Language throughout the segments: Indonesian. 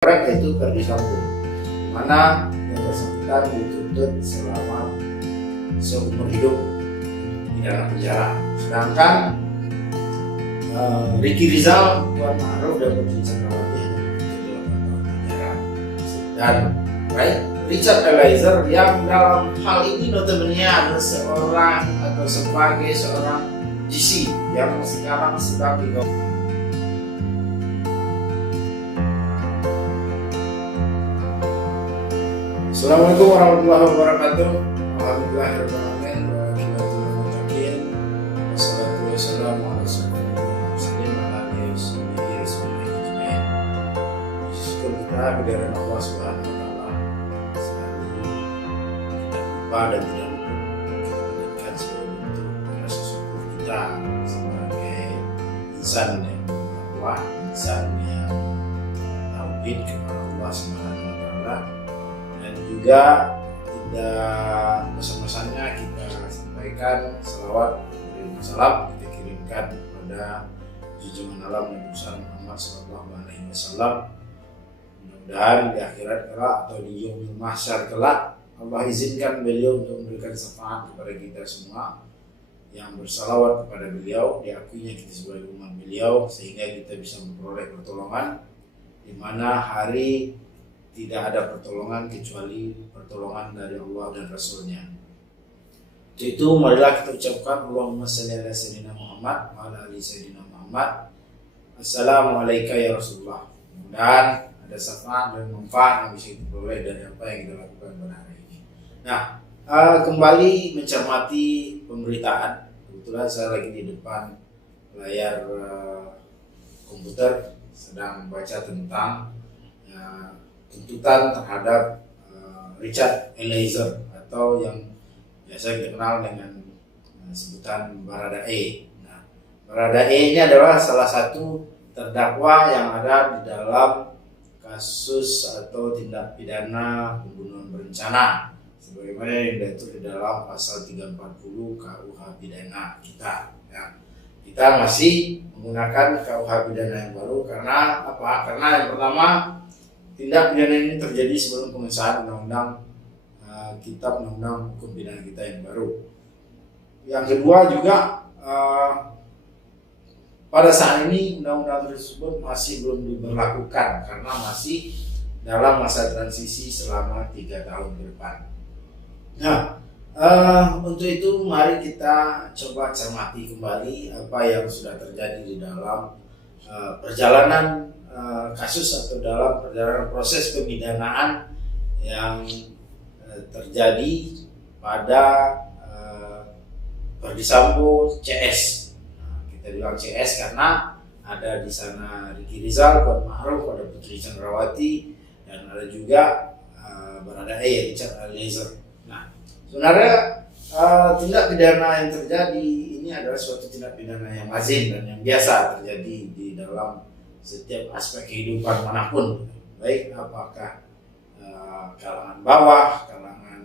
yaitu Verdi Sambo, mana yang bersangkutan dituntut selama seumur hidup di dalam penjara. Sedangkan Ricky Rizal, Kuat Ma'ruf dan Putri Chandrawati hanya dituntut 8 tahun penjara. Dan Richard Eliezer yang dalam hal ini notabene adalah seorang atau sebagai seorang GC yang sekarang sedang digaung. Assalamualaikum warahmatullahi wabarakatuh. Alhamdulillahirrahmanirrahim. Wassalatu wassalamu ala rasulillah wa ala alihi wasahbihi. Syukur kita kehadiran Allah Subhanahu wa taala. Selalu tidak lupa dan tidak luput kita menjadikan sebagai bentuk rasa syukur kita sebagai insan yang bertakwa, insan yang tauhid kepada Allah Subhanahu wa taala. Dan juga tidak pesan-pesannya kita sampaikan salawat dan salam kita kirimkan kepada junjungan alam Nabi besar Muhammad SAW. Mudah-mudahan di akhirat kelak atau di yaumil mahsyar kelak Allah izinkan beliau untuk memberikan syafaat kepada kita semua yang bersalawat kepada beliau, diakuinya kita sebagai umat beliau, sehingga kita bisa memperoleh pertolongan di mana hari tidak ada pertolongan kecuali pertolongan dari Allah dan Rasulnya. Itu marilah kita ucapkan Allahumma shalli ala sayyidina Muhammad wa ala ali sayyidina Muhammad. Assalamualaikum ya Rasulullah. Mudah-mudahan ada syafaat dan manfaat yang bisa kita peroleh dari apa yang kita lakukan pada hari ini. Nah, kembali mencermati pemberitaan. Kebetulan saya lagi di depan layar komputer sedang baca tentang tuntutan terhadap Richard Eliezer atau yang biasa kita kenal dengan sebutan Baradae. Nah, Baradae ini adalah salah satu terdakwa yang ada di dalam kasus atau tindak pidana pembunuhan berencana sebagaimana yang diatur di dalam pasal 340 KUH pidana kita. Ya. Kita masih menggunakan KUH pidana yang baru karena apa? Karena yang pertama, tindak pidana ini terjadi sebelum pengesahan undang-undang kitab undang-undang hukum pidana kita yang baru. Yang kedua juga pada saat ini undang-undang tersebut masih belum diberlakukan karena masih dalam masa transisi selama 3 tahun ke depan. Nah, untuk itu mari kita coba cermati kembali apa yang sudah terjadi di dalam perjalanan kasus atau dalam perjalanan proses pemidanaan yang terjadi pada Verdi Sambo CS. Nah, kita bilang CS karena ada di sana Ricky Rizal, Kuat Ma'ruf, ada Putri Chandrawati, dan ada juga Baradae Richard Eliezer. Nah, sebenarnya tindak pidana yang terjadi ini adalah suatu tindak pidana yang lazim dan yang biasa terjadi di dalam setiap aspek kehidupan manapun, baik apakah kalangan bawah, kalangan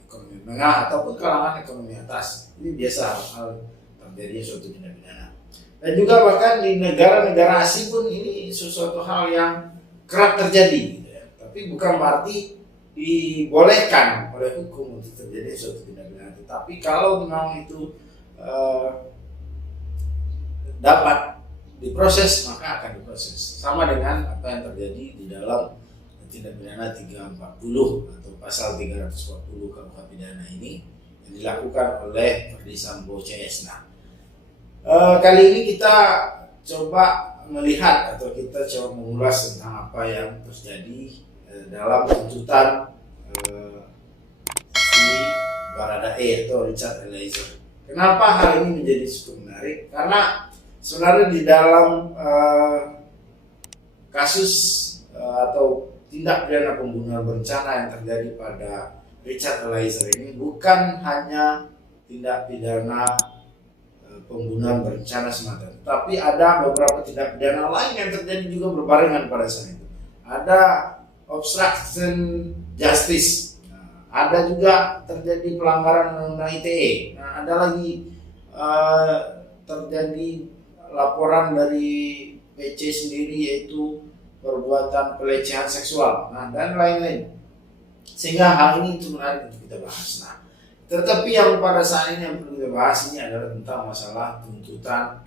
ekonomi menengah ataupun kalangan ekonomi atas. Ini biasa hal terjadi suatu tindak pidana. Dan juga bahkan di negara-negara asing pun ini sesuatu hal yang kerap terjadi, gitu ya. Tapi bukan berarti dibolehkan oleh hukum untuk terjadi suatu tindak pidana. Tetapi kalau memang itu dapat diproses, maka akan diproses. Sama dengan apa yang terjadi di dalam tindak pidana 340 atau pasal 340 KUH pidana ini yang dilakukan oleh Verdi Sambo CS. Nah, kali ini kita coba melihat atau kita coba mengulas tentang apa yang terjadi dalam tuntutan si Baradae atau Richard Eliezer. Kenapa hal ini menjadi cukup menarik? Karena sebenarnya di dalam kasus atau tindak pidana pembunuhan berencana yang terjadi pada Richard Eliezer ini bukan hanya tindak pidana pembunuhan berencana semata, tapi ada beberapa tindak pidana lain yang terjadi juga berbarengan pada saat itu. Ada obstruction justice, ada juga terjadi pelanggaran undang-undang ITE. Nah, ada lagi terjadi laporan dari PC sendiri yaitu perbuatan pelecehan seksual, dan lain-lain. Sehingga hal ini itu menarik untuk kita bahas. Nah, tetapi yang pada saat ini yang perlu kita bahas ini adalah tentang masalah tuntutan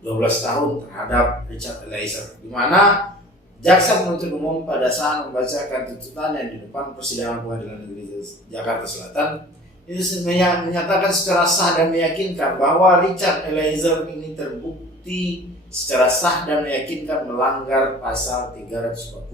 12 tahun terhadap Richard Eliezer, di mana jaksa penuntut umum pada saat membacakan tuntutannya di depan persidangan Pengadilan Negeri Jakarta Selatan itu menyatakan secara sah dan meyakinkan bahwa Richard Eliezer ini terbukti secara sah dan meyakinkan melanggar pasal 340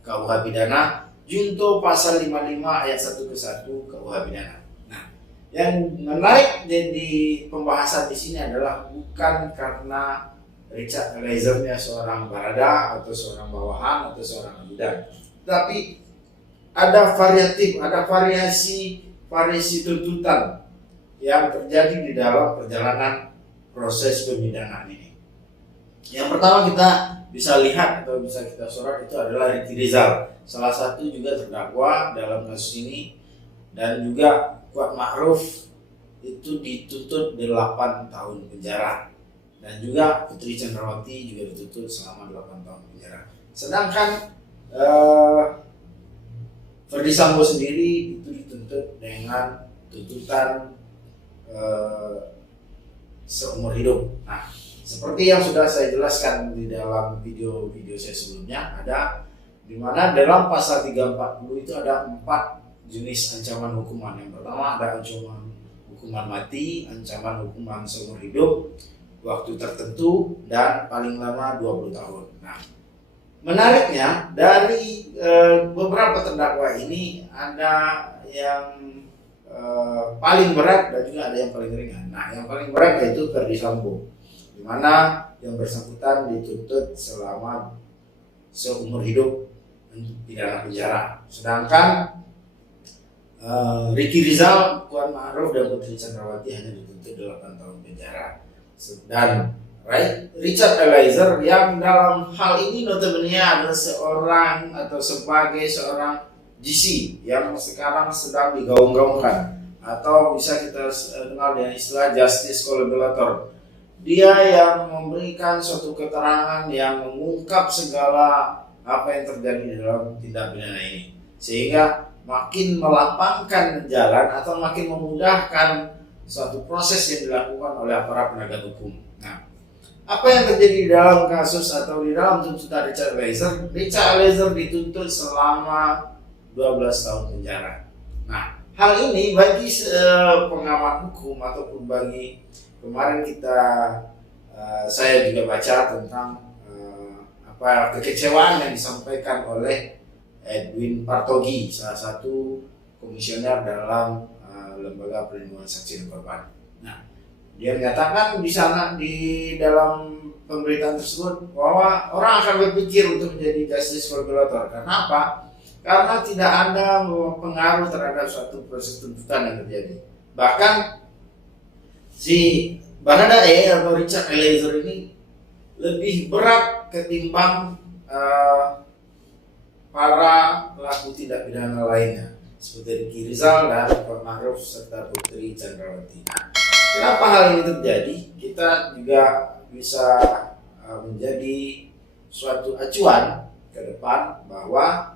KUH pidana junto pasal 55 ayat 1 ke 1 KUH pidana. Nah, yang menarik jadi pembahasan di sini adalah bukan karena Richard Eliezer-nya seorang barada atau seorang bawahan atau seorang ajudan, tapi ada variasi tuntutan yang terjadi di dalam perjalanan proses pemidanaan ini. Yang pertama kita bisa lihat atau bisa kita sorot itu adalah Ricky Rizal, salah satu juga terdakwa dalam kasus ini, dan juga Kuat Ma'ruf itu dituntut 8 tahun penjara, dan juga Putri Chandrawati juga dituntut selama 8 tahun penjara. Sedangkan Ferdy Sambo sendiri itu dituntut dengan tuntutan seumur hidup. Nah, seperti yang sudah saya jelaskan di dalam video-video saya sebelumnya, ada di mana dalam pasal 340 itu ada 4 jenis ancaman hukuman. Yang pertama ada ancaman hukuman mati, ancaman hukuman seumur hidup, waktu tertentu, dan paling lama 20 tahun. Nah, menariknya dari beberapa terdakwa ini ada yang paling berat dan juga ada yang paling ringan. Nah, yang paling berat yaitu Ferdy Sambo, di mana yang bersangkutan dituntut selama seumur hidup pidana penjara. Sedangkan Ricky Rizal, Kuat Ma'ruf, dan Putri Chandrawati hanya dituntut 8 tahun penjara. Dan Richard Eliezer yang dalam hal ini notabene adalah seorang atau sebagai seorang GC yang sekarang sedang digaung-gaungkan, atau bisa kita kenal dengan istilah justice collaborator. Dia yang memberikan suatu keterangan yang mengungkap segala apa yang terjadi di dalam tindak pidana ini, sehingga makin melapangkan jalan atau makin memudahkan suatu proses yang dilakukan oleh aparat penegak hukum. Nah, apa yang terjadi di dalam kasus atau di dalam tuntutan Richard Eliezer? Richard Eliezer dituntut selama 12 tahun penjara. Nah, hal ini bagi pengamat hukum ataupun bagi kemarin saya juga baca tentang kekecewaan yang disampaikan oleh Edwin Partogi, salah satu komisioner dalam Lembaga Perlindungan Saksi dan Korban. Nah, dia menyatakan di sana di dalam pemberitaan tersebut bahwa orang akan berpikir untuk menjadi justice collaborator. Karena apa? Karena tidak ada pengaruh terhadap suatu proses tuntutan yang terjadi. Bahkan si Baradae atau Richard Eliezer ini lebih berat ketimbang para pelaku tindak pidana lainnya seperti Ricky Rizal dan Kuat Ma'ruf serta Putri Chandrawati. Nah, kenapa hal ini terjadi? Kita juga bisa menjadi suatu acuan ke depan bahwa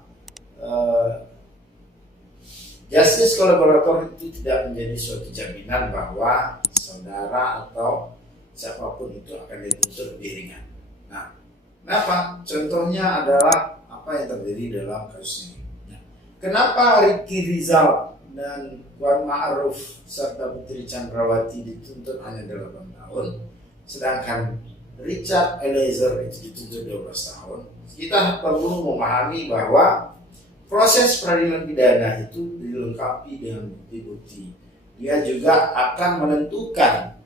justice collaborator itu tidak menjadi suatu jaminan bahwa saudara atau siapapun itu akan dituntut lebih ringan. Nah, kenapa? Contohnya adalah apa yang terjadi dalam kasus ini. Nah, kenapa Ricky Rizal dan Kuat Ma'ruf serta Putri Chandrawati dituntut hanya 8 tahun, sedangkan Richard Eliezer itu dituntut 12 tahun? Kita perlu memahami bahwa proses peradilan pidana itu dilengkapi dengan bukti-bukti. Dia juga akan menentukan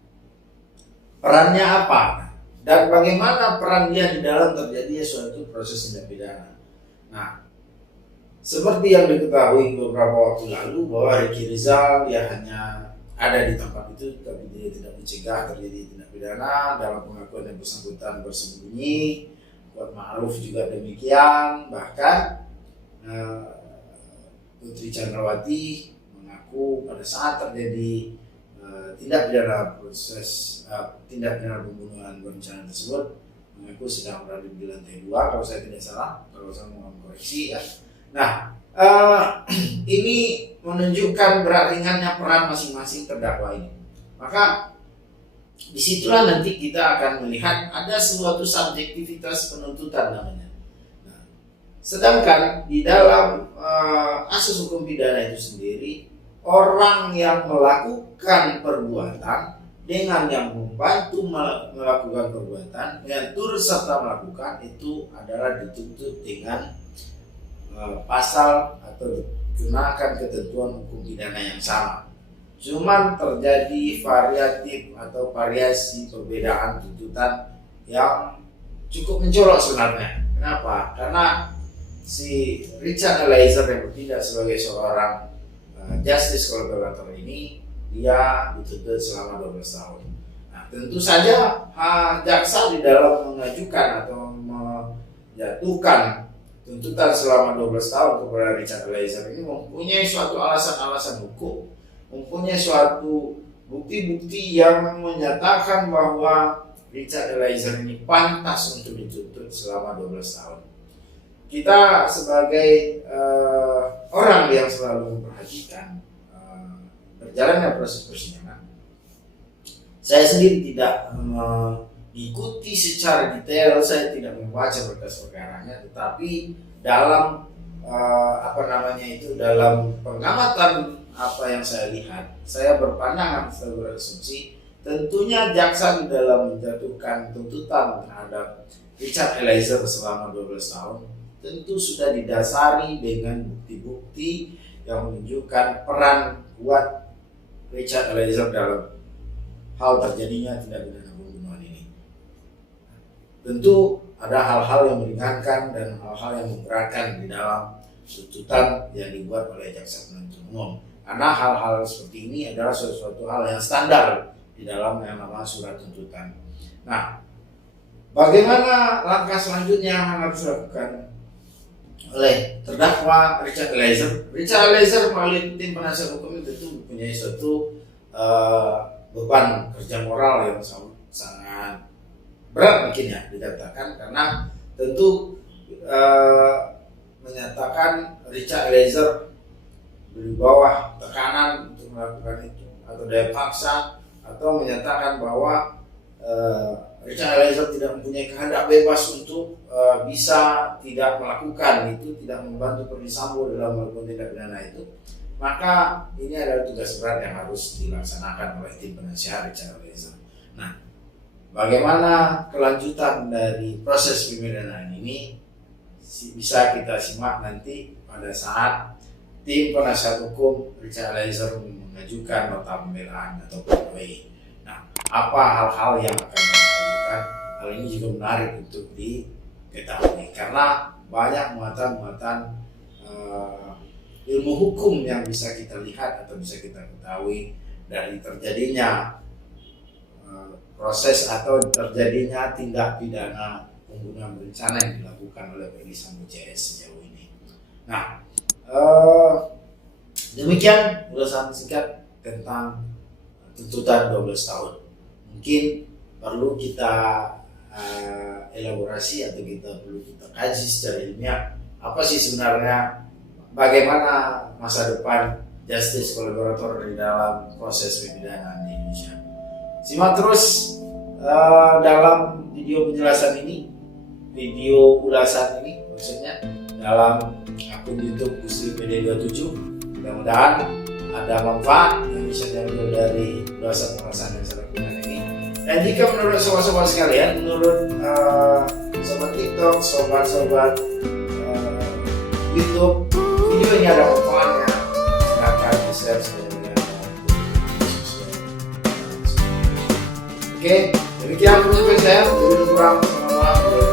perannya apa dan bagaimana peran dia di dalam terjadinya suatu proses tindak pidana. Nah, seperti yang diketahui beberapa waktu lalu bahwa Ricky Rizal dia hanya ada di tempat itu, tapi dia tidak mencegah terjadi tindak pidana. Dalam pengakuan yang bersangkutan bersembunyi. Kuat Ma'ruf juga demikian. Bahkan Putri Chandrawati mengaku pada saat terjadi tindak pidana pembunuhan berencana tersebut, mengaku sedang berada di lantai 2 kalau saya tidak salah, kalau saya mau koreksi ya. Nah, ini menunjukkan berat ringannya peran masing-masing terdakwa ini. Maka disitulah nanti kita akan melihat ada suatu subjektivitas penuntutan namanya. Nah, sedangkan di dalam asas hukum pidana itu sendiri, orang yang melakukan perbuatan dengan yang membantu melakukan perbuatan yang turut serta melakukan itu adalah dituntut dengan pasal atau dikenakan ketentuan hukum pidana yang sama. Cuman terjadi variatif atau variasi perbedaan tuntutan yang cukup mencolok sebenarnya. Kenapa? Karena si Richard Eliezer yang bertindak sebagai seorang justice collaborator ini, dia dituntut selama 12 tahun. Nah, tentu saja jaksa di dalam mengajukan atau menjatuhkan tuntutan selama 12 tahun kepada Richard Eliezer ini mempunyai suatu alasan-alasan hukum, mempunyai suatu bukti-bukti yang menyatakan bahwa Richard Eliezer ini pantas untuk dituntut selama 12 tahun. Kita sebagai orang yang selalu memperhatikan berjalannya proses persidangan, saya sendiri tidak mengikuti secara detail, saya tidak membaca berkas perkaranya, tetapi dalam dalam pengamatan apa yang saya lihat, saya berpandangan, saya berasumsi tentunya jaksa di dalam menjatuhkan tuntutan terhadap Richard Eliezer selama 12 tahun tentu sudah didasari dengan bukti-bukti yang menunjukkan peran kuat Richard Eliezer dalam hal terjadinya tindak pidana pembunuhan ini. Tentu ada hal-hal yang meringankan dan hal-hal yang memberatkan di dalam tuntutan yang dibuat oleh jaksa penuntut umum. Karena hal-hal seperti ini adalah sesuatu hal yang standar di dalam yang namanya surat tuntutan. Nah, bagaimana langkah selanjutnya yang harus dilakukan oleh terdakwa Richard Eliezer? Richard Eliezer melalui tim penasihat hukum itu mempunyai suatu beban kerja moral yang sangat berat mungkin ya dikatakan, karena tentu menyatakan Richard Eliezer di bawah tekanan untuk melakukan itu atau daya paksa, atau menyatakan bahwa Richard Eliezer tidak mempunyai kehendak bebas untuk bisa tidak melakukan itu, tidak membantu Ferdy Sambo dalam melakukan tindak pidana itu, maka ini adalah tugas berat yang harus dilaksanakan oleh tim penasihat Richard Eliezer. Nah, bagaimana kelanjutan dari proses pemidanaan ini bisa kita simak nanti pada saat tim penasihat hukum Richard Eliezer mengajukan nota pembelaan atau pledoi. Nah, apa hal-hal yang akan dilakukan? Hal ini juga menarik untuk diketahui karena banyak muatan-muatan ilmu hukum yang bisa kita lihat atau bisa kita ketahui dari terjadinya proses atau terjadinya tindak pidana pembunuhan berencana yang dilakukan oleh Ferdy Sambo CS sejauh ini. Nah, demikian ulasan singkat tentang tuntutan 12 tahun. Mungkin perlu kita elaborasi atau kita perlu kita kaji secara ilmiah apa sih sebenarnya, bagaimana masa depan justice collaborator di dalam proses pemidanaan di Indonesia. Simak terus dalam video penjelasan ini, video ulasan ini maksudnya dalam akun YouTube Gusti PD27. Mudah-mudahan ada manfaat yang bisa diambil dari ulasan-ulasan yang saya lakukan ini. Dan jika menurut sobat-sobat sekalian, menurut sobat TikTok, sobat-sobat YouTube, video ini ada manfaatnya, silakan di-share sebanyak-banyaknya. Oke, demikian penjelasan saya. Lebih kurang, selamat malam.